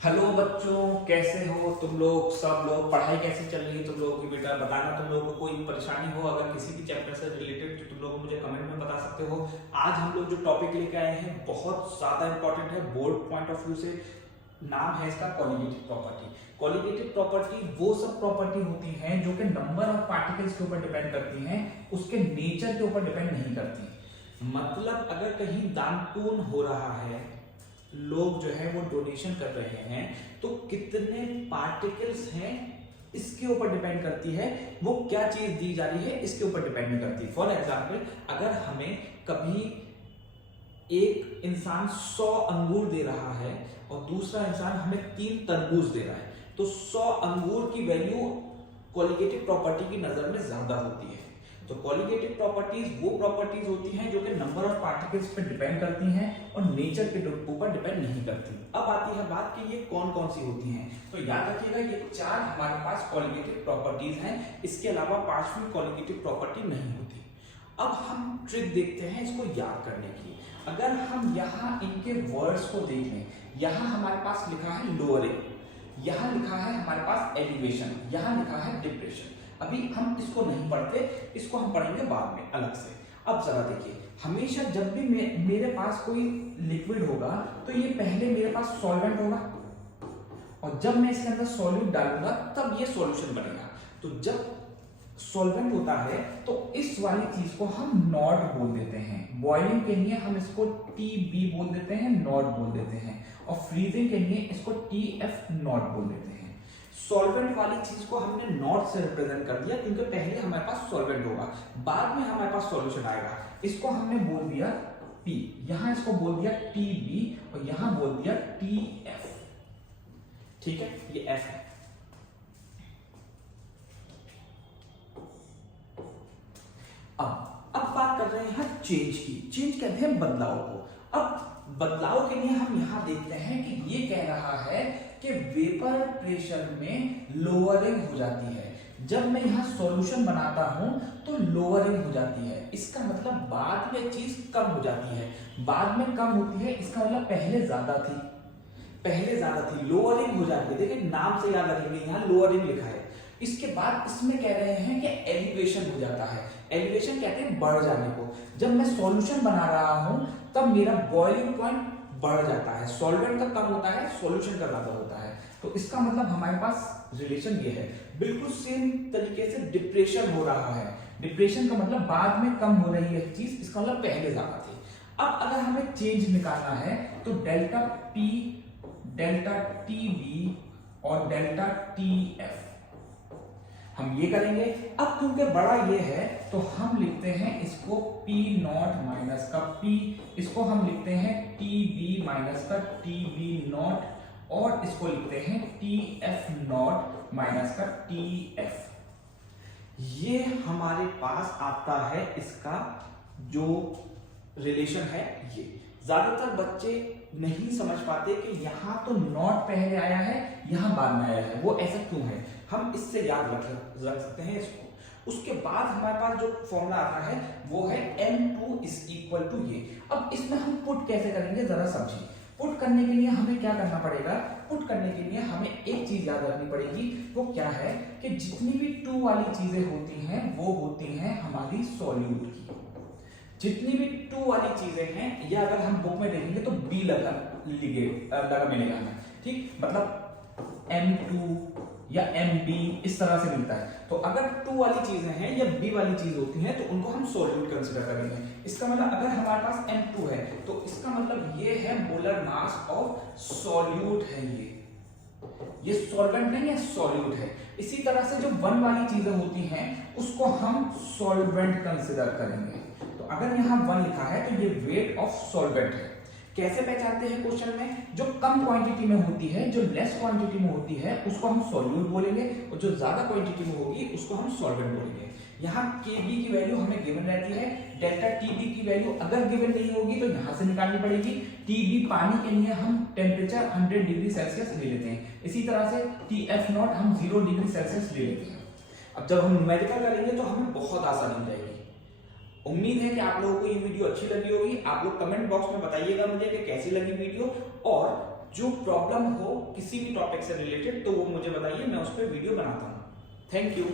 Hello बच्चों, कैसे हो तुम लोग? सब लोग पढ़ाई कैसे चल रही है तुम लोगों की? बेटा बताना, तुम लोगों को कोई परेशानी हो अगर किसी भी चैप्टर से रिलेटेड तो तुम लोग मुझे कमेंट में बता सकते हो। आज हम लोग जो टॉपिक लेके आए हैं बहुत ज्यादा इंपॉर्टेंट है बोर्ड पॉइंट ऑफ व्यू से। नाम है इसका कॉलिगेटिव प्रॉपर्टी। कॉलिगेटिव प्रॉपर्टी वो सब प्रॉपर्टी होती हैं जो कि नंबर ऑफ पार्टिकल्स के ऊपर डिपेंड करती हैं, उसके नेचर के ऊपर डिपेंड नहीं करती। मतलब अगर कहीं दान पुण्य हो रहा है, लोग जो है वो डोनेशन कर रहे हैं, तो कितने पार्टिकल्स हैं इसके ऊपर डिपेंड करती है। वो क्या चीज दी जा रही है इसके ऊपर डिपेंड नहीं करती। फॉर एग्जाम्पल, अगर हमें कभी एक इंसान 100 अंगूर दे रहा है और दूसरा इंसान हमें 3 तरबूज दे रहा है, तो 100 अंगूर की वैल्यू कॉलिगेटिव प्रॉपर्टी की नजर में ज्यादा होती है। तो कॉलिगेटिव प्रॉपर्टीज वो प्रॉपर्टीज होती हैं जो कि नंबर ऑफ पार्टिकल्स पे डिपेंड करती हैं और नेचर के ऊपर डिपेंड नहीं करती। अब आती है बात कि ये कौन कौन सी होती हैं। तो याद रखिएगा, ये 4 हमारे पास कॉलिगेटिव प्रॉपर्टीज हैं, इसके अलावा 5वीं कॉलिगेटिव प्रॉपर्टी नहीं होती। अब हम ट्रिक देखते हैं इसको याद करने की। अगर हम यहाँ इनके वर्ड्स को देख लें, यहाँ हमारे पास लिखा है लोअरिंग, यहाँ लिखा है हमारे पास एलिवेशन, यहाँ लिखा है डिप्रेशन। अभी हम इसको नहीं पढ़ते, इसको हम पढ़ेंगे बाद में अलग से। अब जरा देखिए, हमेशा जब भी मेरे पास कोई लिक्विड होगा तो ये पहले मेरे पास सॉल्वेंट होगा, और जब मैं इसके अंदर सॉल्यूट डालूंगा तब ये सॉल्यूशन बनेगा। तो जब सॉल्वेंट होता है तो इस वाली चीज को हम नॉट बोल देते हैं। बॉइलिंग के लिए हम इसको TB बोल देते हैं, नॉट बोल देते हैं, और फ्रीजिंग के लिए इसको TF नॉट बोल देते हैं। सॉल्वेंट वाली चीज को हमने नॉट से रिप्रेजेंट कर दिया क्योंकि पहले हमारे पास सॉल्वेंट होगा, बाद में हमारे पास सॉल्यूशन आएगा। इसको हमने बोल दिया P, यहां इसको बोल दिया TB और यहां बोल दिया TF। ठीक है, ये F है। अब बात कर रहे हैं चेंज की। चेंज कहते हैं बदलाव को। अब बदलाव के लिए हम यहां देखते हैं कि ये कह रहा है कि वेपर प्रेशर में लोअरिंग हो जाती है। जब मैं यहां सॉल्यूशन बनाता हूं तो लोअरिंग हो जाती है, इसका मतलब बाद में चीज कम हो जाती है। बाद में कम होती है इसका मतलब पहले ज्यादा थी, पहले ज्यादा थी, लोअरिंग हो जाती है। देखिए नाम से याद रखेंगे, यहां लोअरिंग लिखा है। इसके बाद इसमें कह रहे हैं कि एलिवेशन हो जाता है। एलिवेशन कहते हैं बढ़ जाने को। जब मैं सॉल्यूशन बना रहा हूं तब मेरा बॉइलिंग पॉइंट बढ़ जाता है, सॉल्वेंट का कम होता है, सॉल्यूशन का ज्यादा होता है। तो इसका मतलब हमारे पास रिलेशन ये है। बिल्कुल सेम तरीके से डिप्रेशन हो रहा है। डिप्रेशन का मतलब बाद में कम हो रही है चीज, इसका मतलब पहले ज्यादा थी। अब अगर हमें चेंज निकालना है तो डेल्टा P, डेल्टा TB और डेल्टा TF हम ये करेंगे। अब क्योंकि बड़ा ये है तो हम लिखते हैं इसको P नॉट माइनस का P, इसको हम लिखते हैं TB माइनस का TB नॉट, और इसको लिखते हैं TF नॉट माइनस का TF। ये हमारे पास आता है इसका जो रिलेशन है। ये ज्यादातर बच्चे नहीं समझ पाते कि यहां तो नॉट पहले आया है, यहां बाद में आया है, वो ऐसा क्यों है। हम इससे याद रख सकते हैं इसको। उसके बाद हमारे पास जो फॉर्मूला आता है वो है M2 इज इक्वल टू ये। अब इसमें हम पुट कैसे करेंगे जरा समझिए। पुट करने के लिए हमें क्या करना पड़ेगा? पुट करने के लिए हमें एक चीज याद रखनी पड़ेगी, वो क्या है कि जितनी भी 2 वाली चीजें होती हैं वो होती हैं हमारी सॉल्यूट की। जितनी भी 2 वाली चीजें हैं, या अगर हम बुक में देखेंगे तो B लगा मिलेगा हमें, ठीक, मतलब M2 या MB इस तरह से मिलता है। तो अगर 2 वाली चीजें हैं या B वाली चीज होती हैं तो उनको हम सॉल्यूट कंसीडर करेंगे। इसका मतलब अगर हमारे पास M2 है तो इसका मतलब ये है मोलर मास ऑफ सॉल्यूट है। ये सॉल्वेंट नहीं है, सॉल्यूट है। इसी तरह से जो 1 वाली चीजें होती हैं उसको हम सॉल्वेंट कंसीडर करेंगे। तो अगर यहां 1 लिखा है तो ये वेट ऑफ सॉल्वेंट है। कैसे पहचानते हैं क्वेश्चन में? जो कम क्वांटिटी में होती है, जो लेस क्वांटिटी में होती है उसको हम सॉल्यूट बोलेंगे, और जो ज्यादा क्वांटिटी में होगी उसको हम सॉल्वेंट बोलेंगे। यहाँ Kb की वैल्यू हमें गिवन रहती है, डेल्टा TB की वैल्यू अगर गिवन नहीं होगी तो यहां से निकालनी पड़ेगी। TB पानी के लिए हम टेम्परेचर 100 डिग्री सेल्सियस ले लेते हैं, इसी तरह से TF नॉट हम 0 डिग्री सेल्सियस ले लेते हैं। अब जब हम न्यूमेरिकल करेंगे तो हमें बहुत आसानी हो जाएगी। उम्मीद है कि आप लोगों को ये वीडियो अच्छी लगी होगी। आप लोग कमेंट बॉक्स में बताइएगा मुझे कि कैसी लगी वीडियो, और जो प्रॉब्लम हो किसी भी टॉपिक से रिलेटेड तो वो मुझे बताइए, मैं उस पर वीडियो बनाता हूँ। Thank you.